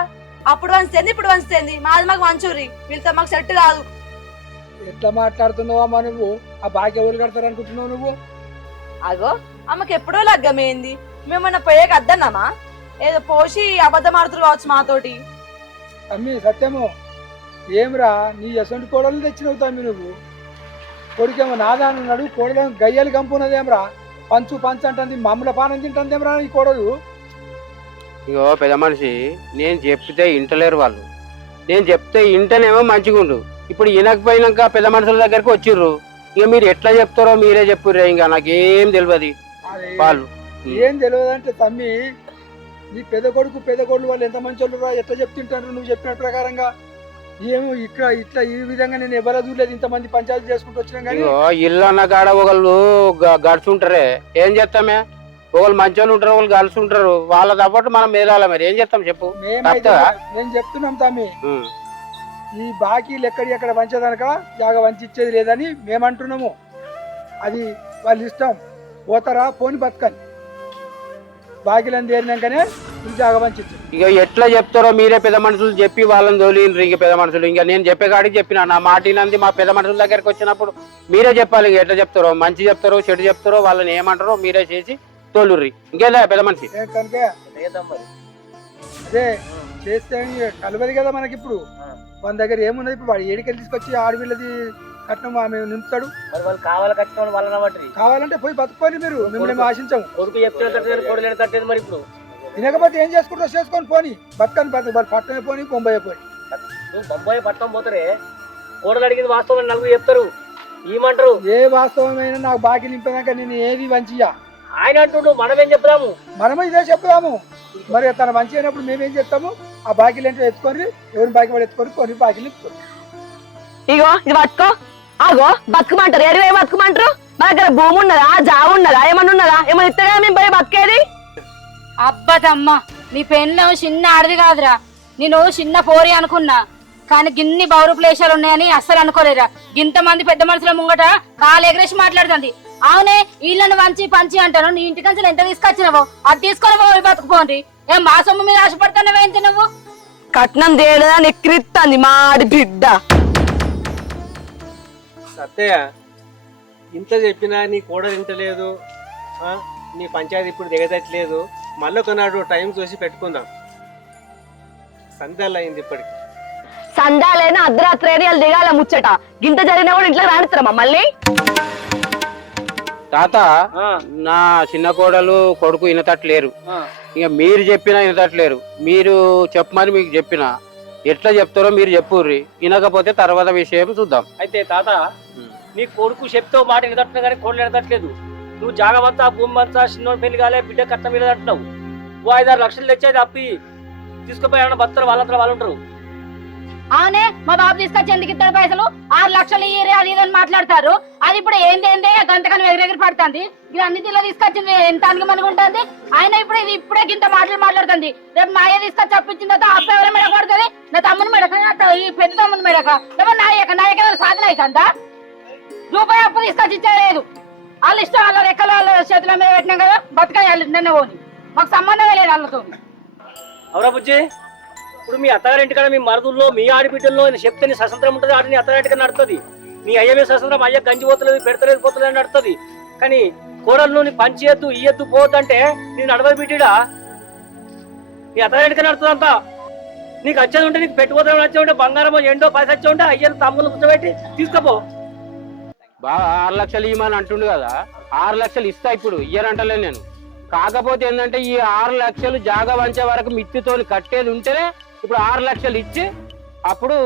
అప్పుడు వంచుతుంది ఇప్పుడు వంచుతుంది. మాది మాకు వంచుర్రి, వీళ్ళతో మాకు సెట్ కాదు. ఎట్లా మాట్లాడుతున్నావా అమ్మా నువ్వు? ఆ బాగా ఎవరు కడతారు అనుకుంటున్నావు నువ్వు? అగో అమ్మకి ఎప్పుడో లగ్గమైంది, మేమన్నా పోయేకి అద్దన్నామా? ఏదో పోసి అబద్ధం ఆడుతురు కావచ్చు మాతోటి. తమ్మి సత్యము, ఏమిరా నీ ఎసంటి కోడలు తెచ్చినవు తమ్మి నువ్వు? కొడుకేమో నాదాని ఉన్నాడు, కోడలు గయ్యాలు కంపున్నదేమ్రా, పంచు పంచు అంటుంది, మమ్మల పానం తింటుందేమ్రా ఈ కోడలు. ఇగో పెద్ద మనిషి, నేను చెప్తే ఇంటలేరు వాళ్ళు, నేను చెప్తే ఇంటనేమో మంచిగుండు. ఇప్పుడు వినకపోయినాక పెద్ద మనుషుల దగ్గరికి వచ్చిర్రు, ఇక మీరు ఎట్లా చెప్తారో మీరే చెప్పుర్రే, ఇంకా నాకేం తెలియదు వాళ్ళు. ఏం తెలియదు అంటే తమ్మి, నీ పెద్ద కొడుకు వాళ్ళు ఎంత మంచి వాళ్ళు ఎట్లా చెప్తుంటారు నువ్వు చెప్పిన ప్రకారంగా? ఏమో ఇక్కడ ఇట్లా ఈ విధంగా నేను ఎవరో చూడలేదు, ఇంతమంది పంచాయతీ చేసుకుంటూ వచ్చినాం కానీ. ఇల్లు అన్న కాడ ఒకళ్ళు గడుచుంటారే, ఏం చేస్తామే? ఒకళ్ళు మంచి వాళ్ళు ఉంటారు, ఒకళ్ళు కలిసి ఉంటారు, వాళ్ళ తప్పట్టు మనం మేలాల, మరి ఏం చేస్తాం చెప్పు? మేమైతే నేను చెప్తున్నాం తమ్మి, ఈ బాకీలు ఎక్కడ వంచేదనక జాగ వంచిచ్చేది లేదని మేమంటున్నాము. అది వాళ్ళ ఇష్టం, పోతారా పోని బతకని, బాకీలను తేరినాకనే ఈ జాగ వంచచ్చు. ఇక ఎట్లా చెప్తారో మీరే పెద్ద మనుషులు చెప్పి వాళ్ళని తోలిండ్రు. ఇంక పెద్ద మనుషులు ఇంకా నేను చెప్పే కాడికి చెప్పిన, నా మాటినంది మా పెద్ద మనుషుల దగ్గరికి వచ్చినప్పుడు మీరే చెప్పాలి. ఎట్లా చెప్తారో, మంచి చెప్తారో చెడు చెప్తారో, వాళ్ళని ఏమంటారో మీరే చేసి తోలుర్రి. ఇంకేదా పెద్ద మనిషి కనుక అదే చేస్తే కలవదు కదా మనకి. ఇప్పుడు మన దగ్గర ఏమున్నది? ఇప్పుడు వాడు ఏడికెళ్ళి తీసుకొచ్చి ఆడపిల్లది కట్నం ఆమె నింపుతాడు. వాళ్ళు కావాలి కట్నం వాళ్ళ బట్టి కావాలంటే పోయి బతుకొని, మీరు మిమ్మల్ని ఆశించాము. కొడుకు చెప్తే కొడలేడు తట్టేది. మరి ఇప్పుడు వినకపోతే ఏం చేసుకుంటారో చేసుకొని పోని, బతుకని వాళ్ళు పట్టణమే పోని బొంబాయి పోయి. నువ్వు బొంబాయి పట్టణం పోతారే, కోడలు అడిగింది వాస్తవం నలుగురు చెప్తారు, ఏమంటారు? ఏ వాస్తవమైనా నాకు బాకీ నింపినాక నేను ఏది వంచియా. ఆయన అంటుండు, మనమేం చెప్తాము? మనమే ఇదే చెప్తాము. మరి తన మంచి అయినప్పుడు మేమేం చెప్తాము? ఆ బాకీలు ఏంటో ఎత్తుకొని, ఎవరిని బాకీ వాడు ఎత్తుకొని కొన్ని బాకీలు నింపుకొని. ఇగో ఇది పట్టుకో. ఆగో బతుకమంటారు, ఎరువే బతుకమంటారు. మా దగ్గర భూమి ఉన్నదా, జాబ్ ఉన్నదా, ఏమన్నా ఉన్నదా? ఏమన్నా ఇస్తేగా మేము పోయి బతికేది. అబ్బతమ్మ, నీ పెన్ను చిన్న ఆడది కాదురా, నేను చిన్న పోరి అనుకున్నా, కానీ గిన్ని బౌరు ప్లేషాలు ఉన్నాయని అస్సలు అనుకోలేరా. ఇంతమంది పెద్ద మనుషుల ముంగట కాలు ఎగరేసి మాట్లాడుతుంది. అవునే, వీళ్ళని వంచి పంచి అంటాను, నీ ఇంటికంచెలు ఎంత తీసుకొచ్చినావో అది తీసుకొని పోయి బతుకుపోండి. ఏం మా సొమ్ము మీద ఆశపడుతున్నావేంటి నువ్వు? కట్నం తేడా నెక్కిరిస్తుంది మా ఆడి బిడ్డ. సత్యయ్య, ఇంత చెప్పినా నీ కోడలు ఇంటలేదు, నీ పంచాయతీ ఇప్పుడు దిగదట్లేదు. మళ్ళీ కొన్నాడు టైం చూసి పెట్టుకుందాం. సంధ్యాలు అయింది ఇప్పటికి. సందాలైనా అర్ధరాత్రి అయినా వాళ్ళు దిగాల ముచ్చట. గింత జరిగినా కూడా ఇంట్లో రానిస్తారా మమ్మల్ని? తాత, నా చిన్న కోడలు కొడుకు వినతట్లేరు, ఇక మీరు చెప్పినా వినతట్లేరు. మీరు చెప్పమని మీకు చెప్పిన, ఎట్లా చెప్తారో మీరు చెప్పుర్రి, వినకపోతే తర్వాత విషయం చూద్దాం. అయితే తాత, నీ కొడుకు చెప్తావు మాట వినదట్టున్నా కానీ కోడలు వినదట్లేదు. నువ్వు జాగమంతా భూమి అంతా చిన్నోడు పెళ్లి కాలే, బిడ్డ కట్నం వినదంటున్నావు. 5-6 లక్షలు తెచ్చేది అప్పి తీసుకుపోయి బతారు వాళ్ళంతా వాళ్ళు ఉంటారు. అవునే మా బాబు తీసుకొచ్చి ఎందుకు ఇస్తాడు పైసలు? 6 లక్షలు ఇయ్యరే అది ఇదని మాట్లాడతారు. అది ఇప్పుడు ఏందేందే గంతకని ఎగిరెగిరి పడుతుంది. ఇది అన్ని తీలో తీసుకొచ్చింది ఎంత అనుగుంటుంది. ఆయన ఇప్పుడు ఇది ఇప్పుడే ఇంత మాట్లాడుతుంది. రేపు మా అయ్య తీసుకొచ్చి అప్పించిన తర్వాత అప్ప ఎవరి మెడ పడుతుంది? నా తమ్ముని మెడక, ఈ పెద్ద తమ్ముని మెడక, లేకపోతే నాయక సాధన అవుతుందా? రూపాయి అప్పు తీసుకొచ్చి ఇచ్చేలేదు. వాళ్ళ ఇష్టం, వాళ్ళ రెక్కల వాళ్ళ చేతుల మీద పెట్టినాం కదా, బతకాలి నిన్న పోని. మాకు సంబంధమే లేదు వాళ్ళతో. అవురా బుజ్జి, ఇప్పుడు మీ అత్తగారింటికాడ మీ మరుదుల్లో మీ ఆడిబిడ్డల్లో చెప్తే నీ స్వతంత్రం ఉంటుంది. ఆడి నీ అత్తగారింటికి నడుతుంది. నీ అయ్యమే స్వతంత్రం, అయ్య గంజి పోతలేదు, పెడతలేదు, పోతలేదు నడుతుంది. కానీ కోడలు నీ పంచేయద్దు ఇయ్యద్దు పోతంటే నేను నడవదు బిడ్డా. నీ అత్తగారింటికి నడుతుంది అంతా. నీకు వచ్చేది ఉంటే, నీకు పెట్టుకోవడం వచ్చే ఉంటే, బంగారం ఎండో పైసా వచ్చే ఉంటే అయ్యను తమ్ముళ్ళు కూర్చోబెట్టి తీసుకపో. బాగా 6 లక్షలు ఇవ్వమని అంటుండు కదా, 6 లక్షలు ఇస్తా, ఇప్పుడు ఇయ్యనంటలే నేను. కాకపోతే ఏంటంటే ఈ 6 లక్షలు జాగా వంచే వరకు మిత్తితో కట్టేది ఉంటేనే ఇప్పుడు 6 లక్షలు ఇచ్చి అప్పుడు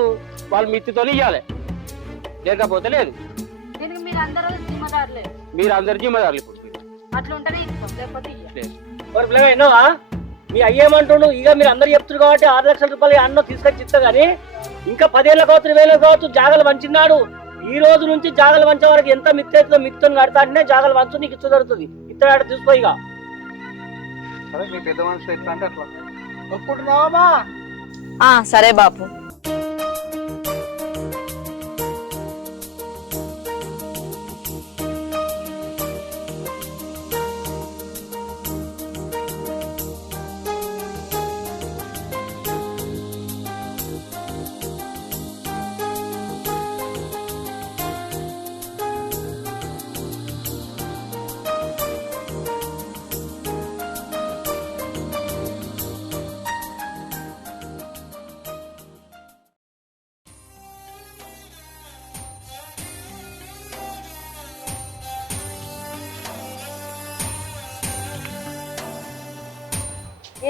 వాళ్ళు మిత్తితో ఇవ్వాలి, లేకపోతే లేదు. మీరందరూ జిమ్మదారులే, మీరు అందరు జిమ్మదారులు. ఇప్పుడు అట్లా ఉంటేనే ఇస్తాం, లేకపోతే ఎన్నోవా మీ అయ్యేమంటుండు? ఇక మీరు అందరు చెప్తున్నారు కాబట్టి 6 లక్షల రూపాయలు అన్న తీసుకొచ్చి ఇస్తా. కానీ ఇంకా 10 ఏళ్ళ కావచ్చు, 20 ఏళ్ళ కావచ్చు, జాగాలు వంచినాడు. ఈ రోజు నుంచి జాగాలు వంచే వరకు ఎంత మిత్తి అవుతుందో మిత్తుని కడతా అంటే జాగాలు వంచు, నీకు ఇచ్చు దొరుకుతుంది. ఇత్తడాడు తీసుకో. ఇక అదే మీ పెద్ద మనుషులు ఎట్లా అంటే అట్లా ఒప్పుకుంటున్నావా? సరే బాపు.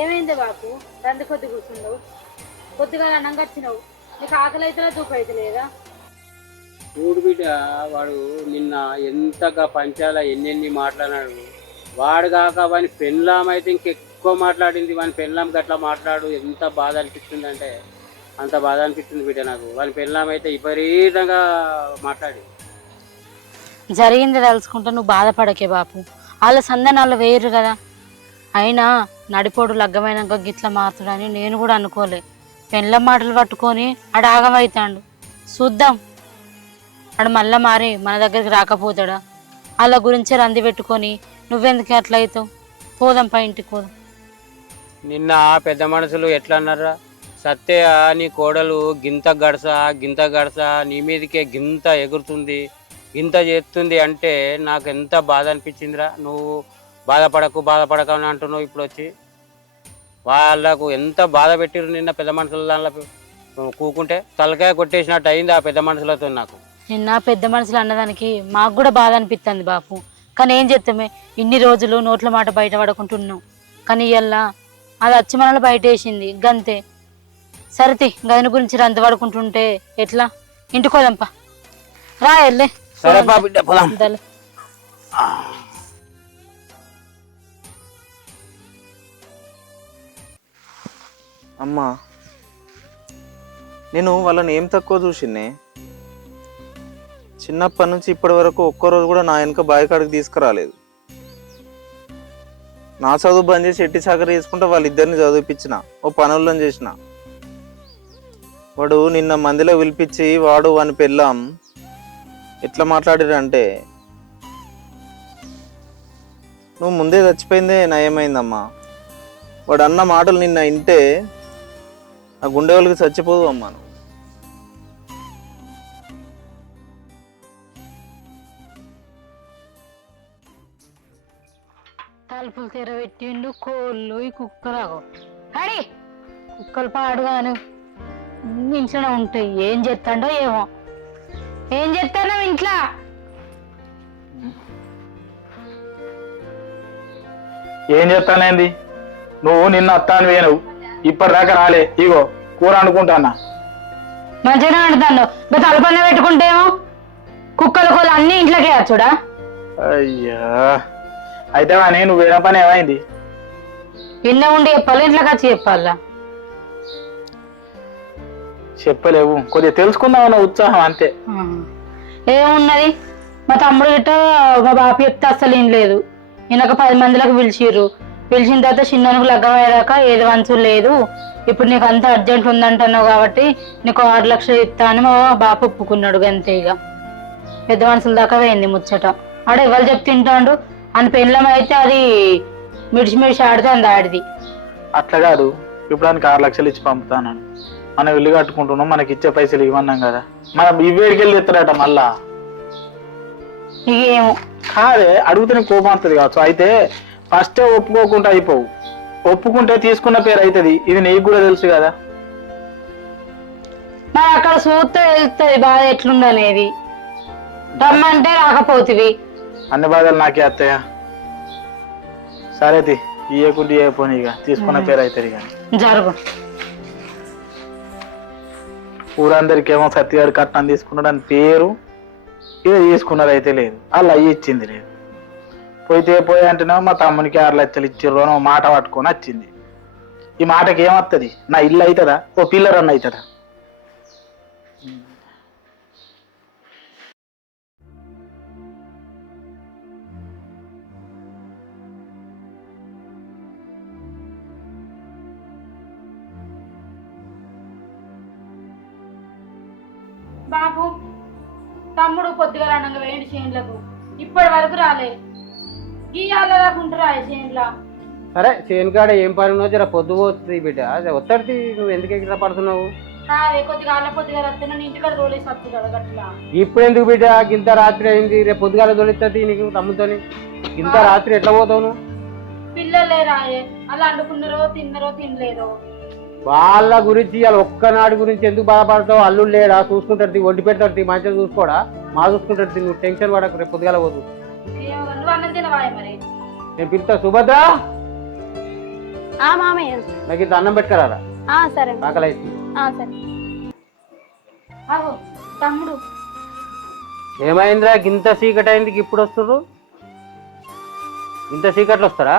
ఏమైంది బాపు? రంది కొద్ది కూర్చున్నావు, కొద్దిగా అన్నం వచ్చినావు. నీకు ఆకలి అవుతుందా చూపు అయితే లేదా? చూడు బిడ్డ, వాడు నిన్న ఎంతగా పంచాల ఎన్నెన్ని మాట్లాడినాడు. వాడు కాక వాని పెళ్ళాం అయితే ఇంకెక్కువ మాట్లాడింది. వాని పెళ్ళాం గట్లా మాట్లాడు, ఎంత బాధ అనిపిస్తుంది అంటే అంత బాధ అనిపిస్తుంది బిడ్డ నాకు. వాని పెళ్ళాం అయితే విపరీతంగా మాట్లాడి. జరిగింది తలుచుకుంటా నువ్వు బాధపడకే బాపు. వాళ్ళ సందనాలు వేయరు కదా. అయినా నడిపోడు లగ్గమైనాక గిట్ల మారుతాడని నేను కూడా అనుకోలే. పెళ్ళ మాటలు పట్టుకొని ఆడ ఆగమవుతాడు. చూద్దాం, ఆడు మళ్ళా మారి మన దగ్గరికి రాకపోతాడా? వాళ్ళ గురించే రంది పెట్టుకొని నువ్వెందుకు అట్లా అవుతావు? పోదాం, పై ఇంటికి పోదాం. నిన్న పెద్ద మనుషులు ఎట్లా అన్నారా? సత్య నీ కోడలు గింత గడస నీ మీదకే గింత ఎగురుతుంది, గింత చేస్తుంది అంటే నాకు ఎంత బాధ అనిపించిందిరా. నువ్వు బాధపడక అని అంటున్నావు. ఇప్పుడు వచ్చి వాళ్ళకు ఎంత బాధ పెట్టిరు నిన్న పెద్ద మనుషుల దానిలో కూకుంటే తలకాయ కొట్టేసినట్టు అయింది ఆ పెద్ద మనుషులతో. నాకు నిన్న పెద్ద మనుషులు అన్నదానికి మాకు కూడా బాధ అనిపిస్తుంది బాపు. కానీ ఏం చేస్తామే, ఇన్ని రోజులు నోట్ల మాట బయట పడుకుంటున్నాం. కానీ ఇవాళ అది వచ్చి మనల్ని బయట వేసింది గంతే. సరితి గదిని గురించి రంత పడుకుంటుంటే ఎట్లా? ఇంటికోదంపా, రా వెళ్ళే. అమ్మా, నేను వాళ్ళని ఏం తక్కువ చూసిన్నే. చిన్నప్పటి నుంచి ఇప్పటి వరకు ఒక్కరోజు కూడా నా వెనక బావి కాడికి తీసుకురాలేదు. నా చదువు బంద్ చేసి ఎట్టి చాకరీ చేసుకుంటే వాళ్ళిద్దరిని చదివిపించిన, ఓ పనులను చేసిన. వాడు నిన్న మందిలో పిలిపించి వాడు వాని పెళ్ళాం ఎట్లా మాట్లాడిరంటే, నువ్వు ముందే చచ్చిపోయిందే నయమైందమ్మా. వాడు అన్న మాటలు నిన్న వింటే ఆ గుండె వాళ్ళకి చచ్చిపోదు అమ్మా. నువ్వు తలుపులు తెరబెట్టిండు, కోళ్ళు, ఈ కుక్కలు అడి కుక్కలు పాడుగాను ఇంట్లోనే ఉంటాయి. ఏం చేస్తాడో ఏమో, ఏం చేస్తానో ఇంట్లో. ఏం చేస్తానేంది? నువ్వు నిన్న అత్తాను వేయను, ఇప్పటిదాకా రాలే. ఇగో కూర అనుకుంటానా. మంచిగానే వండుతాను. తలపన్న పెట్టుకుంటేమో కుక్కలు కోళ్ళు అన్ని ఇంట్లోకే వచ్చుడా. అయ్యా, అయితే కానీ నువ్వు వేరే పని ఏమైంది? విన్న ఉండి చెప్పాలి, ఇంట్లోకి వచ్చి చెప్పాలా? చెప్పలేవు, కొద్దిగా తెలుసుకుందామన్న ఉత్సాహం అంతే. ఏమున్నది, మా తమ్ముడు గిట్ట మా బాప చెప్తే అస్సలు ఏం లేదు. ఈయనొక 10 మందిలకు పిలిచిర్రు. పిలిచిన తర్వాత చిన్నకు లగ్గం అయ్యాక ఏది వంచు లేదు, ఇప్పుడు నీకు అంత అర్జెంట్ ఉందంటున్నావు కాబట్టి నీకు 6 లక్షలు ఇస్తా అని మా బాప ఒప్పుకున్నాడు. అంతే ఇక పెద్ద మనుషుల దాకా పోయింది ముచ్చట. ఆడ ఎవరు చెప్తుంటాడు అని పెళ్ళం అయితే అది మిడిచి ఆడితే అంది ఆడిది. అట్లా కాదు, ఇప్పుడు దానికి 6 లక్షలు ఇచ్చి పంపుతాను. మనం ఇల్లు కట్టుకుంటున్నాం, మనకి ఇచ్చే పైసలు ఇవ్వన్నాం కదా, మనం ఇవేడికి వెళ్ళి ఎత్తాడట మళ్ళా. ఇకేమో కాదే, అడుగుతూనే కోపం వస్తుంది కావచ్చు. అయితే ఫస్టే ఒప్పుకోకుండా అయిపోవు, ఒప్పుకుంటే తీసుకున్న పేరు అవుతుంది. ఇది నీకు కూడా తెలుసు కదా. మరి అక్కడ చూస్తే తెలుస్తుంది బాధ ఎట్లుందనేది. రమ్మంటే రాకపోతివి. అన్ని బాధలు నాకే అత్తయ్య. సరేది ఇయ్యకుంటే ఇయ్యకపోని, ఇక తీసుకున్న పేరు అవుతుంది. కానీ జరుగు. ఊరందరికేమో సత్యగారు కట్నం తీసుకున్నాడు అని పేరు, ఇది తీసుకున్నది అయితే లేదు, అలా ఇచ్చింది లేదు. పోయితే పోయి అంటేనేమో మా తమ్మునికి 6 లక్షలు ఇచ్చిర్రు అని మాట పట్టుకొని వచ్చింది. ఈ మాటకి ఏమవుతుంది? నా ఇల్లు అవుతుందా? ఓ పిల్లర్ అన్న అవుతుందా? బాబు తమ్ముడు పొద్దుగా రణంగా వేయండి చేనులకు, ఇప్పటి వరకు రాలే. గీయాలకుంటారా చేనులా? సరే చేనుకాడ ఏం పని ఉన్నో జర పొద్దు పోతుంది బిడ్డ. అదే ఒత్తడికి నువ్వు ఎందుకు ఎక్కడ పడుతున్నావు? కాదే కొద్దిగా పొద్దుగా వస్తున్నా ఇంటికాడ తోలేసి వస్తుంది కదా గట్లా. ఇప్పుడు ఎందుకు బిడ్డ, ఇంత రాత్రి అయింది, రేపు పొద్దుగాల తోలిస్తుంది నీకు తమ్ముతోని. ఇంత రాత్రి ఎట్లా పోతావు నువ్వు? పిల్లలే రాయే, అలా అండుకున్నారో తిన్నారో తినలేదో. వాళ్ళ గురించి వాళ్ళ ఒక్కనాడి గురించి ఎందుకు బాధపడతావు? అల్లు లేడా, చూసుకుంటాడు, వండి పెడతాడు, మంచిగా చూసుకోడా, మా చూసుకుంటాడు. నువ్వు టెన్షన్ పడకు, రేపు పొద్దుగాల పోదు. నువ్వు అన్నం తినవాయ మరి. నేను పిలుస్తా. సుభద్ర మామయ్య నాకు ఇంత అన్నం పెట్టుకురారా, సరే ఆకలి అయితే. సరే. తమ్ముడు ఏమైందిరా, ఇంత చీకటి అయింది, ఇప్పుడు వస్తుర్రు? ఇంత చీకట్లు వస్తారా?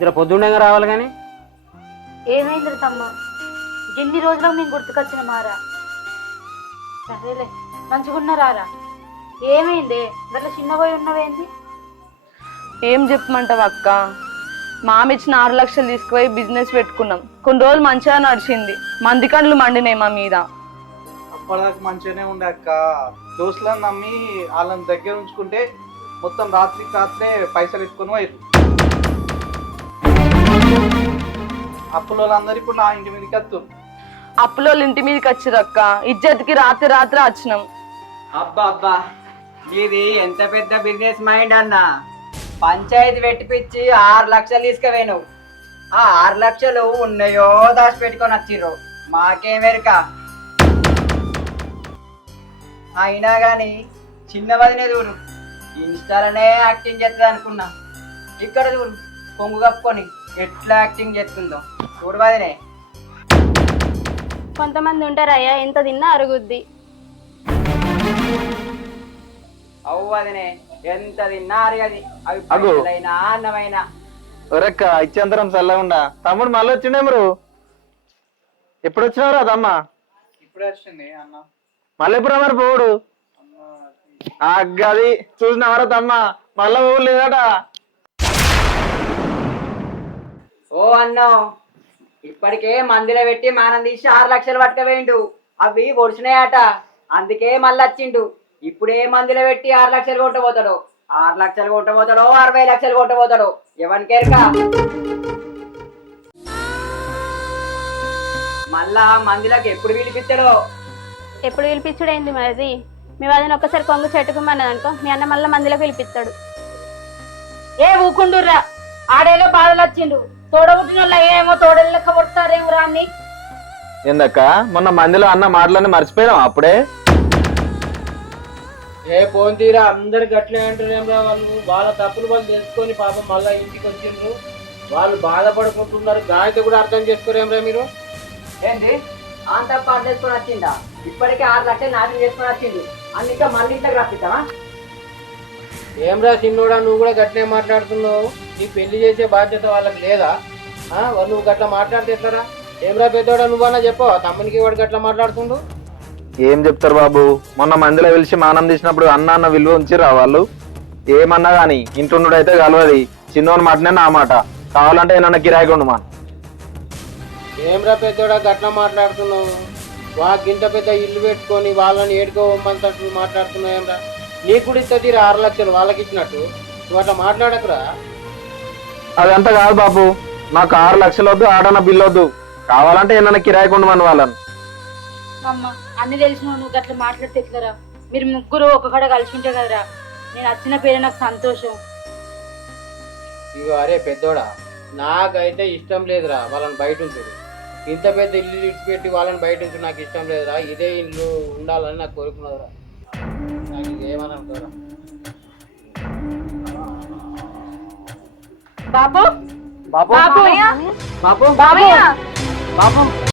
జర పొద్దుండగా రావాలి. కానీ ఏమైంది తమ్మ, ఎన్ని రోజులకు నేను గుర్తుకొచ్చిన మారా. సరేలే మంచిగున్నారా? ఏమైంది గట్లా చిన్నపోయి ఉన్నవేంది? ఏం చెప్పమంటావు అక్క, మామ ఇచ్చిన 6 లక్షలు తీసుకుపోయి బిజినెస్ పెట్టుకున్నాం. కొన్ని రోజులు మంచిగా నడిచింది, మంది కళ్ళు మండినాయి మా మీద. అప్పటిదాకా మంచిగానే ఉండే అక్క. దోస్తులను నమ్మి వాళ్ళని దగ్గర ఉంచుకుంటే మొత్తం రాత్రికి రాత్రే పైసలు ఎత్తుకొని పోయారు. అప్పుల వాళ్ళందరూ ఇప్పుడు నా ఇంటి మీదకి వస్తారు. అప్పులో ఇంటి మీదకి వచ్చిరు అక్క, ఇజ్జత్కి రాత్రి రాత్రి వచ్చినాం. అబ్బా అబ్బా, ఇది ఎంత పెద్ద బిజినెస్ మైండ్ అన్న. పంచాయతీ పెట్టిపిచ్చి 6 లక్షలు తీసుకువేను. ఆ 6 లక్షలు ఉన్నాయో దాచిపెట్టుకొని వచ్చిర్రు, మాకేమెరక. అయినా గాని చిన్న వదినే చూడు, ఇన్స్టాలోనే యాక్టింగ్ చేస్తుంది అనుకున్నా. ఇక్కడ చూడు కొంగు కప్పుకొని ఎట్లా యాక్టింగ్ చేస్తుందో చూడు వదినే. కొంతమంది ఉంటారయ్యా, ఎంత తిన్నా అరుగుద్ది. అవు వదినే, ఎంత తిన్నా అరగది. అవి పైసలైనా అన్నమైనా. ఒరక్క ఇచ్చేంతరం చల్లకుండా. తమ్ముడు మళ్ళీ వచ్చిండే మీరు? ఎప్పుడు వచ్చినారా తమ్మ? ఇప్పుడే వచ్చింది అన్న. మళ్ళీ ఎప్పుడు మరి పోవుడు? అగ్గది చూసినారా తమ్మ, మళ్ళా పోవు లేదట. ఓ అన్నం, ఇప్పటికే మందిలో పెట్టి మానం తీసి 6 లక్షలు పట్టుకపోయిండు. అవి ఒడిచినాయట, అందుకే మళ్ళీ వచ్చిండు. ఇప్పుడే మందిలో పెట్టి 6 లక్షలు కొట్టబోతాడు. 6 లక్షలు కొట్టబోతాడో 60 లక్షలు కొట్టబోతాడు, ఎవరికేరక. మళ్ళా మందిలోకి ఎప్పుడు పిలిపిస్తాడో. ఎప్పుడు పిలిపించుడైంది మరి? మీ వదిన ఒక్కసారి కొంగు చెట్టుకుమన్నది అనుకో, మీ అన్న మళ్ళీ మందిలో పిలిపిస్తాడు. ఏ ఊకుండుర్రా, ఆడేలో బాధలు వచ్చిండు. తోడబుట్టిన వాళ్ళు ఏమో తోడలు లెక్క కొడతారేమో రాన్ని. ఏందక్క, మొన్న మందిలో అన్న మాటలన్నీ మర్చిపోయినాం అప్పుడే. ఏ ఫోన్ తీరా, అందరు గట్లే అంటారేమ్రా. వాళ్ళు వాళ్ళ తప్పులు వాళ్ళు తెలుసుకొని పాపం మళ్ళీ ఇంటికి వచ్చిండ్రు, వాళ్ళు బాధపడుకుంటున్నారు. దానితో కూడా అర్థం చేసుకోరేమ్రా మీరు? ఏంటి అంత పాటు చేసుకొని వచ్చిందా? ఇప్పటికే 6 లక్షలు నాశనం చేసుకొని వచ్చిండు, అందుకే మళ్ళీ ఇంట్లోకి రప్పిద్దామా? ఏమ్రా చిన్నోడా, నువ్వు కూడా గట్లే మాట్లాడుతున్నావు. నీ పెళ్లి చేసే బాధ్యత వాళ్ళకి లేదా? నువ్వు గట్లా మాట్లాడితే ఎట్లరా? ఏమ్రా పెద్దోడా నువ్వన్నా చెప్పు తమ్మునికి వాడికి అట్లా మాట్లాడుతుండు. ఏం చెప్తారు బాబు, మొన్న మందిలో పిలిచి మానం తీసినప్పుడు అన్న అన్న విలువ ఉంచిరా వాళ్ళు. ఏమన్నా గాని ఇంటుండు అయితే కలవది, చిన్నోని మాటనే నా మాట, కావాలంటే ఏమన్నా కిరాయికి ఉండు మా. ఏమ్రా పెద్దోడా గట్లా మాట్లాడుతున్నావు? వాళ్ళకి ఇంత పెద్ద ఇల్లు పెట్టుకొని వాళ్ళని ఏడుకోమంతట్టు మాట్లాడుతున్నావు ఏమ్రా? నీకు కూడా ఇస్తుంది 6 లక్షలు వాళ్ళకి ఇచ్చినట్టు, నువ్వు అట్లా మాట్లాడకురా. అదంతా కాదు బాబు, నాకు 6 లక్షలు వద్దు, ఆడన్న బిల్లు వద్దు, కావాలంటే ఏమన్నా కిరాయికి ఉండమని వాళ్ళని. అమ్మ అన్ని తెలిసిన నువ్వు అట్లా మాట్లాడితే ఎట్లరా? మీరు ముగ్గురు ఒకక్కడ కలిసి ఉంటే కదరా, నేను వచ్చిన పేరే నాకు సంతోషం. ఇగో అరే పెద్దోడా, నాకైతే ఇష్టం లేదురా వాళ్ళని బయట ఉంటుంది. ఇంత పెద్ద ఇల్లు ఇచ్చిపెట్టి వాళ్ళని బయట ఉంటుంది నాకు ఇష్టం లేదురా. ఇదే ఇల్లు ఉండాలని నాకు కోరుకున్నదిరా. నాకు ఏమని అనుకోరా. బాబు బాబు బాబు బాబు బాబు బాబు